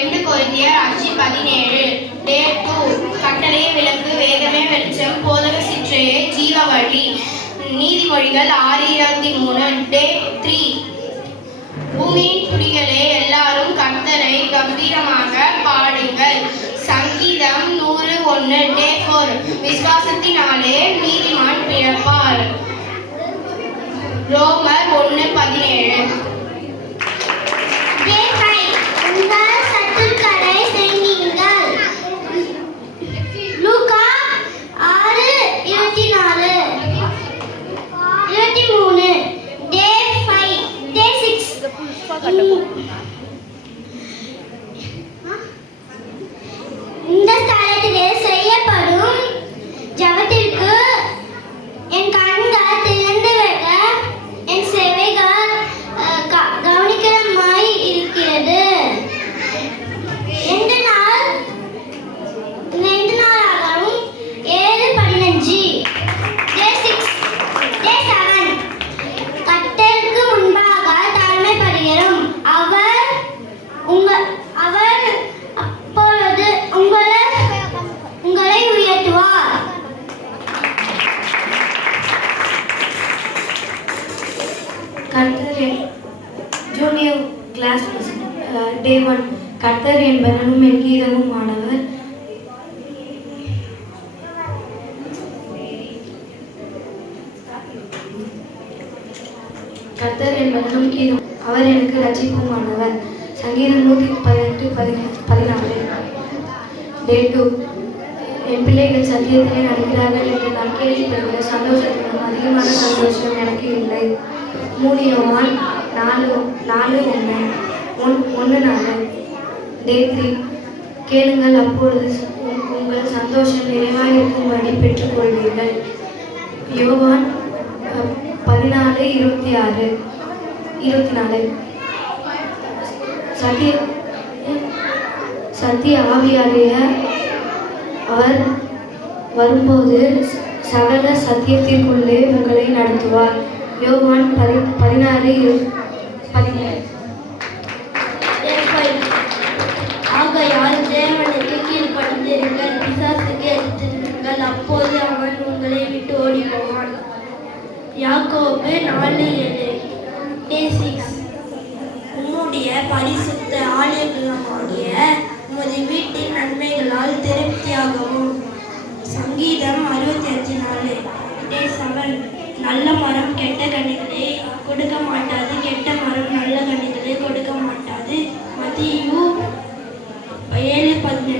2 கொரிந்தியர் 5:17 டே 2 கட்டளையே விளக்கு வேதமே வெளிச்சம் போதக சிற்றையே ஜீவ வழி நீதிமொழிகள் 6:23 டே 3 பூமியின் குடிகளே எல்லாரும் கர்த்தரை கம்பீரமாக பாடுங்கள் சங்கீதம் 101 டே 4 விசுவாசத்தினாலே நீதிமான் பிழைப்பார் ரோமர் 1:17 இந்த ஸ்தலத்திலே செய்யப்படும் ஜெபத்திற்கு என் கண்கள் திறந்து வைக்க என் செவிகள் கவனிக்கிறமாய் இருக்கிறது. 2 நாளாகவும் 7:15 டே 6 டே 7 கர்த்தருக்கு முன்பாக தாழ்மைப்படுகிறோம். அவர் அப்பொழுது உங்களை உயர்த்துவார். கர்த்தர் ஜூனியர் கிளாஸ் டே 1 கர்த்தர் என் பலனும் என் கீதமும் ஆனவர். கர்த்தர் என் பலனும் கீதம் அவர் எனக்கு ரட்சிப்பும் ஆனவர். சங்கீதம் 118:14 டே 2 என் பிள்ளைகள் சத்தியத்திலே நடக்கிறார்கள் என்று நான் கேள்விப்படுகிற சந்தோஷத்திலும் அதிகமான சந்தோஷம் எனக்கு இல்லை. 3 யோவான் 4:1 டே 3 கேளுங்கள் அப்பொழுது உங்கள் சந்தோஷம் நிறைவாயிருக்கும்படி பெற்றுக்கொள்வீர்கள். யோவான் 14:24 சத்திய ஆவியாகிய அவர் வரும்போது சகல சத்தியத்திற்குள்ளே உங்களை நடத்துவார். யோவான் 16:17 ஆகையால் தேவனுக்கு கீழ்ப்படிந்திருங்கள் பிசாசுக்கு எதிர்த்திருங்கள் அப்போது அவன் உங்களை விட்டு ஓடி போவான். யாக்கோபு 4:7 டே 6 உம்முடைய பரிசுத்த ஆலயங்களாகிய உமது வீட்டின் நன்மைகளால் திருப்தியாகவும். சங்கீதம் 65:4 டே 7 நல்ல மரம் கெட்ட கனிகளை கொடுக்க மாட்டாது கெட்ட மரம் நல்ல கனிகளை கொடுக்க மாட்டாது. மத்தேயு 7:18